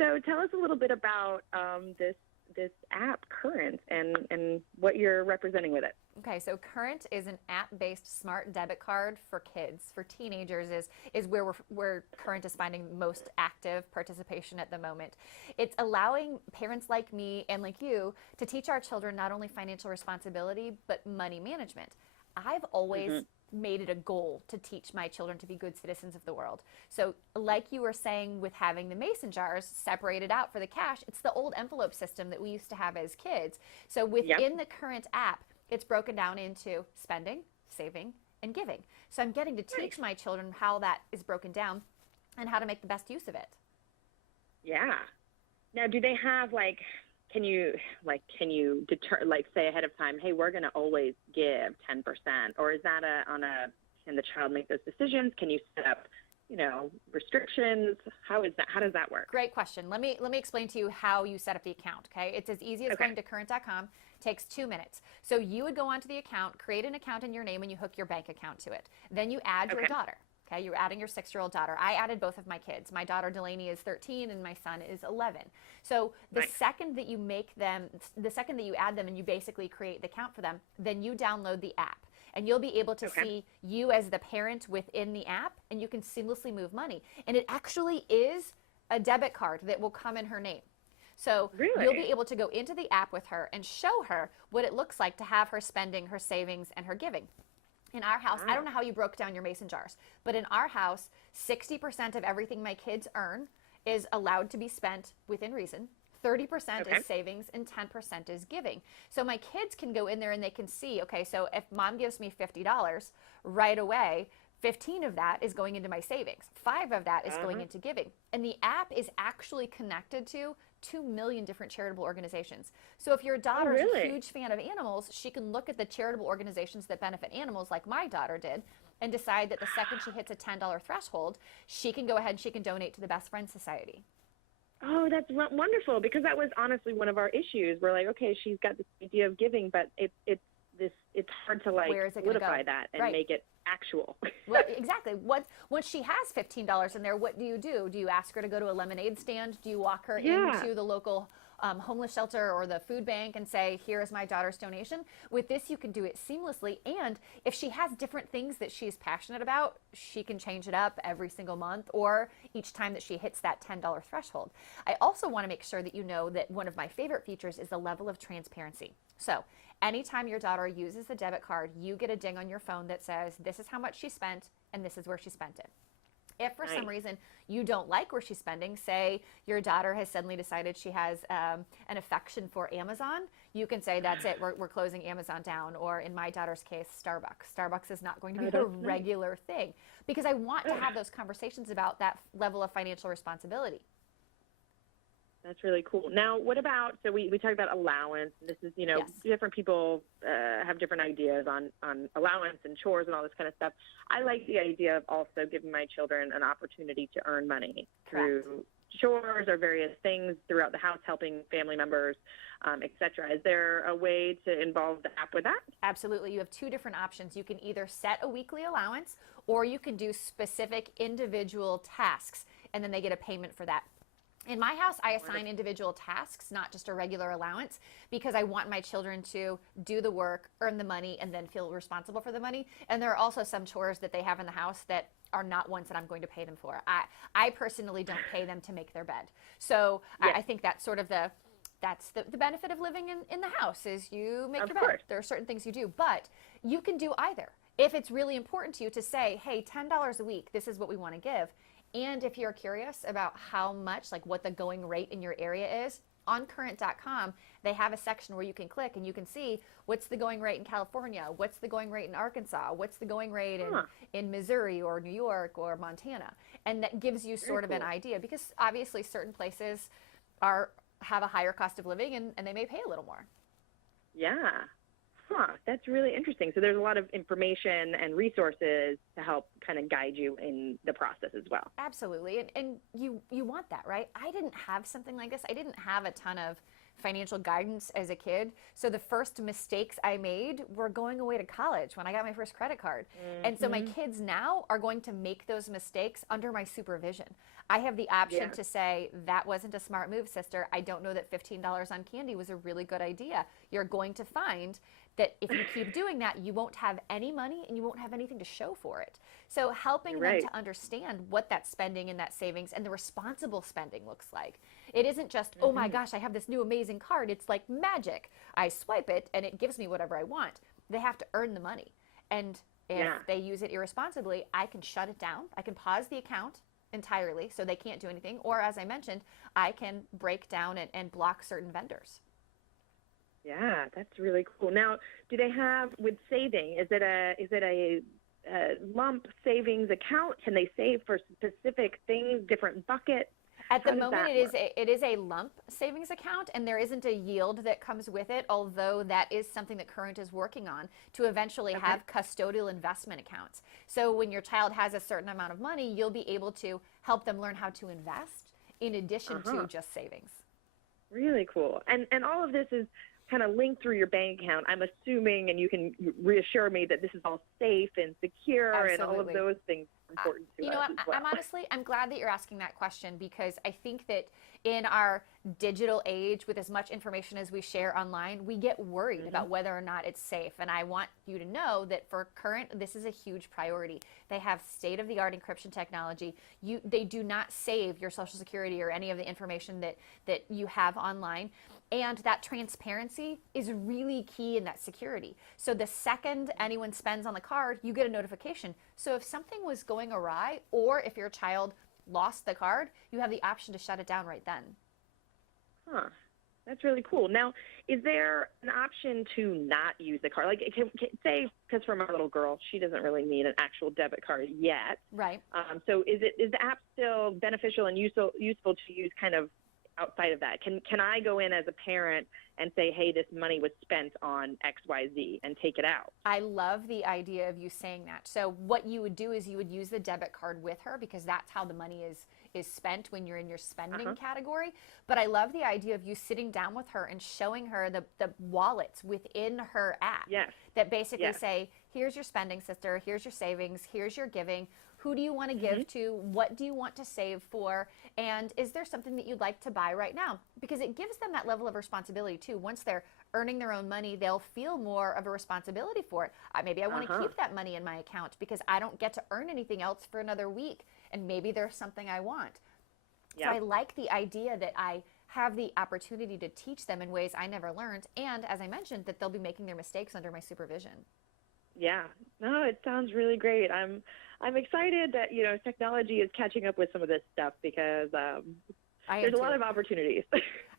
So tell us a little bit about this app, Current, and what you're representing with it. Okay, so Current is an app-based smart debit card for kids, for teenagers is where Current is finding most active participation at the moment. It's allowing parents like me and like you to teach our children not only financial responsibility, but money management. I've always made it a goal to teach my children to be good citizens of the world. So like you were saying with having the mason jars separated out for the cash, it's the old envelope system that we used to have as kids. So within the Current app, it's broken down into spending, saving, and giving. So I'm getting to teach my children how that is broken down and how to make the best use of it. Yeah. Now, do they have can you say ahead of time, hey, we're going to always give 10%, or is that can the child make those decisions? Can you set up, restrictions? How does that work? Great question. Let me explain to you how you set up the account. Okay. It's as easy as going to current.com. Takes 2 minutes. So you would go onto the account, create an account in your name, and you hook your bank account to it. Then you add your daughter. Okay, you're adding your 6-year-old daughter. I added both of my kids. My daughter Delaney is 13 and my son is 11. So the second that you add them and you basically create the account for them, then you download the app. And you'll be able to see you as the parent within the app, and you can seamlessly move money. And it actually is a debit card that will come in her name. So you'll be able to go into the app with her and show her what it looks like to have her spending, her savings, and her giving. In our house, I don't know how you broke down your mason jars, but in our house, 60% of everything my kids earn is allowed to be spent within reason. 30% is savings and 10% is giving. So my kids can go in there and they can see, okay, so if mom gives me $50 right away, 15 of that is going into my savings. 5 of that is going into giving. And the app is actually connected to 2 million different charitable organizations. So if your daughter's a huge fan of animals, she can look at the charitable organizations that benefit animals like my daughter did and decide that the second she hits a $10 threshold, she can go ahead and she can donate to the Best Friends Society. Oh, that's wonderful, because that was honestly one of our issues. We're like, okay, she's got this idea of giving, but it's hard to solidify that and make it actual. Well, exactly. Once she has $15 in there, what do? Do you ask her to go to a lemonade stand? Do you walk her into the local homeless shelter or the food bank and say, here is my daughter's donation? With this, you can do it seamlessly. And if she has different things that she's passionate about, she can change it up every single month or each time that she hits that $10 threshold. I also want to make sure that you know that one of my favorite features is the level of transparency. So anytime your daughter uses the debit card, you get a ding on your phone that says, this is how much she spent and this is where she spent it. If for some reason you don't like where she's spending, say your daughter has suddenly decided she has an affection for Amazon, you can say, that's it, we're closing Amazon down. Or in my daughter's case, Starbucks. Starbucks is not going to be a regular thing, because I want to have those conversations about that level of financial responsibility. That's really cool. Now, what about, so we talked about allowance. This is, different people have different ideas on allowance and chores and all this kind of stuff. I like the idea of also giving my children an opportunity to earn money through chores or various things throughout the house, helping family members, et cetera. Is there a way to involve the app with that? Absolutely. You have 2 different options. You can either set a weekly allowance, or you can do specific individual tasks, and then they get a payment for that. In my house, I assign individual tasks, not just a regular allowance, because I want my children to do the work, earn the money, and then feel responsible for the money. And there are also some chores that they have in the house that are not ones that I'm going to pay them for. I personally don't pay them to make their bed. So I think that's sort of the benefit of living in the house is you make your bed. There are certain things you do, but you can do either. If it's really important to you to say, hey, $10 a week, this is what we want to give. And if you're curious about how much, like what the going rate in your area is, on current.com, they have a section where you can click and you can see what's the going rate in California, what's the going rate in Arkansas, what's the going rate in Missouri or New York or Montana. And that gives you sort of an idea, because obviously certain places have a higher cost of living and they may pay a little more. Yeah. That's really interesting. So there's a lot of information and resources to help kind of guide you in the process as well. Absolutely. And you want that, right? I didn't have something like this. I didn't have a ton of financial guidance as a kid. So the first mistakes I made were going away to college when I got my first credit card. And so my kids now are going to make those mistakes under my supervision. I have the option to say, that wasn't a smart move, sister. I don't know that $15 on candy was a really good idea. You're going to find that if you keep doing that, you won't have any money and you won't have anything to show for it. So helping them to understand what that spending and that savings and the responsible spending looks like. It isn't just, oh my gosh, I have this new amazing card. It's like magic. I swipe it and it gives me whatever I want. They have to earn the money. And if they use it irresponsibly, I can shut it down. I can pause the account entirely so they can't do anything. Or as I mentioned, I can break down and block certain vendors. Yeah, that's really cool. Now, do they have, with saving, is it a lump savings account? Can they save for specific things, different buckets? At the moment, it is a lump savings account, and there isn't a yield that comes with it, although that is something that Current is working on to eventually have custodial investment accounts. So when your child has a certain amount of money, you'll be able to help them learn how to invest in addition to just savings. Really cool. And all of this is kind of linked through your bank account, I'm assuming, and you can reassure me that this is all safe and secure and all of those things important to us as well. I'm glad that you're asking that question, because I think that in our digital age, with as much information as we share online, we get worried about whether or not it's safe. And I want you to know that for Current, this is a huge priority. They have state-of-the-art encryption technology. They do not save your Social Security or any of the information that you have online. And that transparency is really key in that security. So the second anyone spends on the card, you get a notification. So if something was going awry, or if your child lost the card, you have the option to shut it down right then. Huh. That's really cool. Now, is there an option to not use the card? Like, say, because for my little girl, she doesn't really need an actual debit card yet. Right. So is the app still beneficial and useful to use kind of outside of that? Can I go in as a parent and say, hey, this money was spent on XYZ, and take it out? I love the idea of you saying that. So what you would do is you would use the debit card with her, because that's how the money is spent when you're in your spending category. But I love the idea of you sitting down with her and showing her the wallets within her app that basically say, here's your spending, sister, here's your savings, here's your giving. Who do you want to give to? What do you want to save for? And is there something that you'd like to buy right now? Because it gives them that level of responsibility too. Once they're earning their own money, they'll feel more of a responsibility for it. Maybe I want to keep that money in my account because I don't get to earn anything else for another week. And maybe there's something I want. So I like the idea that I have the opportunity to teach them in ways I never learned. And as I mentioned, that they'll be making their mistakes under my supervision. Yeah, no, it sounds really great. I'm excited that, technology is catching up with some of this stuff, because there's a lot of opportunities.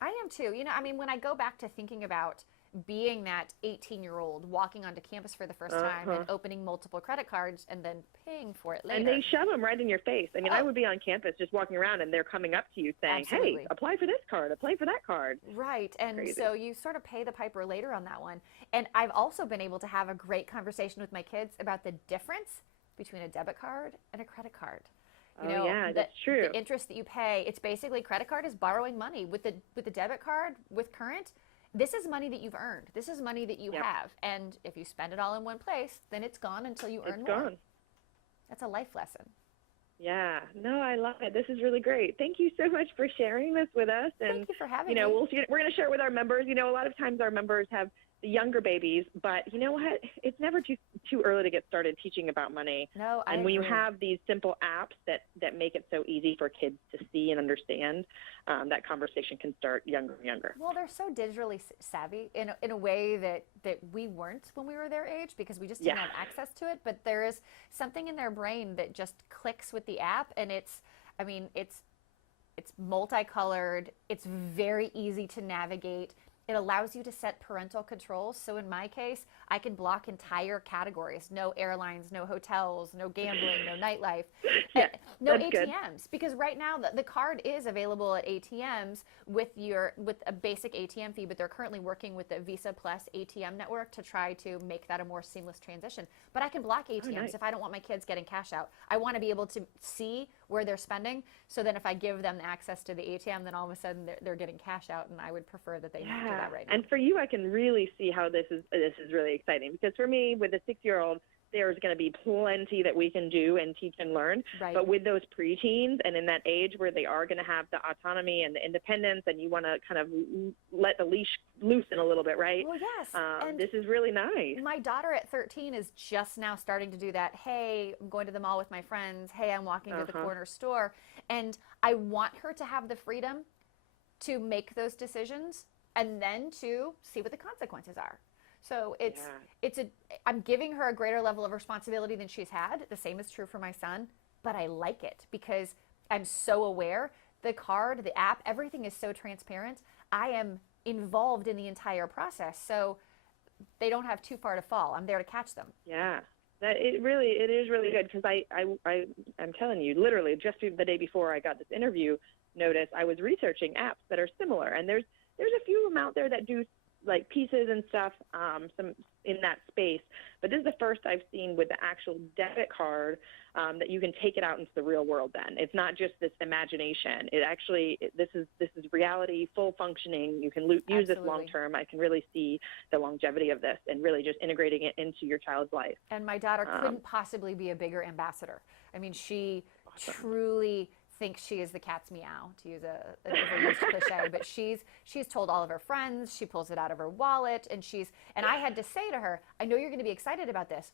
I am too. When I go back to thinking about being that 18-year-old walking onto campus for the first time and opening multiple credit cards and then paying for it later. And they shove them right in your face. I would be on campus just walking around and they're coming up to you saying, hey, apply for this card, apply for that card. Right. And so you sort of pay the piper later on that one. And I've also been able to have a great conversation with my kids about the difference between a debit card and a credit card. That's true. The interest that you pay, it's basically, credit card is borrowing money. With the debit card, with Current, this is money that you've earned. This is money that you have. And if you spend it all in one place, then it's gone until you earn more. It's gone. That's a life lesson. Yeah. No, I love it. This is really great. Thank you so much for sharing this with us. And, thank you for having me. We're going to share it with our members. A lot of times our members have the younger babies, but you know what? It's never too early to get started teaching about money. No, I agree. When you have these simple apps that make it so easy for kids to see and understand, that conversation can start younger and younger. Well, they're so digitally savvy in a way that we weren't when we were their age, because we just didn't have access to it. But there is something in their brain that just clicks with the app, and it's multicolored. It's very easy to navigate. It allows you to set parental controls. So in my case, I can block entire categories. No airlines, no hotels, no gambling, no nightlife, no ATMs. Good. Because right now the card is available at ATMs with a basic ATM fee, but they're currently working with the Visa Plus ATM network to try to make that a more seamless transition. But I can block ATMs if I don't want my kids getting cash out. I want to be able to see where they're spending, so then if I give them access to the ATM, then all of a sudden they're getting cash out, and I would prefer that they not do that right now. And for you, I can really see how this is really exciting, because for me, with a 6-year-old, there's going to be plenty that we can do and teach and learn. Right. But with those preteens and in that age where they are going to have the autonomy and the independence, and you want to kind of let the leash loosen a little bit, right? Well, yes. And this is really nice. my daughter at 13 is just now starting to do that. Hey, I'm going to the mall with my friends. Hey, I'm walking to the corner store. And I want her to have the freedom to make those decisions and then to see what the consequences are. So I'm giving her a greater level of responsibility than she's had. The same is true for my son, but I like it because I'm so aware. The card, the app, everything is so transparent. I am involved in the entire process, so they don't have too far to fall. I'm there to catch them. Yeah. It is really good because I'm telling you, literally just the day before I got this interview notice, I was researching apps that are similar, and there's a few of them out there that do like pieces and stuff, some in that space. But this is the first I've seen with the actual debit card that you can take it out into the real world. Then it's not just this imagination. This is reality, full functioning. You can use this long term. I can really see the longevity of this and really just integrating it into your child's life. And my daughter couldn't possibly be a bigger ambassador. I mean, she truly thinks she is the cat's meow, to use an overused cliche, but she's told all of her friends. She pulls it out of her wallet, and I had to say to her, I know you're going to be excited about this,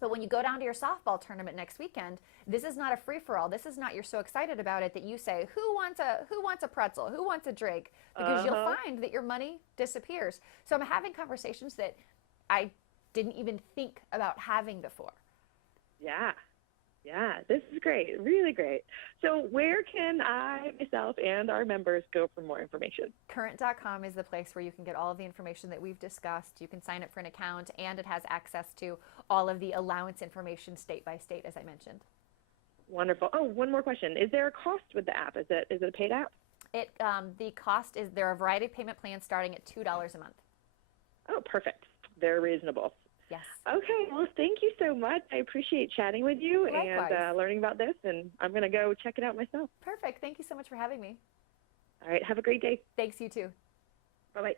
but when you go down to your softball tournament next weekend, this is not a free-for-all. This is not, you're so excited about it that you say, who wants a pretzel? Who wants a drink? Because you'll find that your money disappears. So I'm having conversations that I didn't even think about having before. Yeah, this is great, really great. So where can I, myself, and our members go for more information? Current.com is the place where you can get all of the information that we've discussed. You can sign up for an account, and it has access to all of the allowance information state by state, as I mentioned. Wonderful. Oh, one more question. Is there a cost with the app? Is it a paid app? The cost is, there are a variety of payment plans starting at $2 a month. Oh, perfect. Very reasonable. Yes. Okay, well, thank you so much. I appreciate chatting with you. Likewise. And learning about this, and I'm going to go check it out myself. Perfect. Thank you so much for having me. All right, have a great day. Thanks, you too. Bye-bye.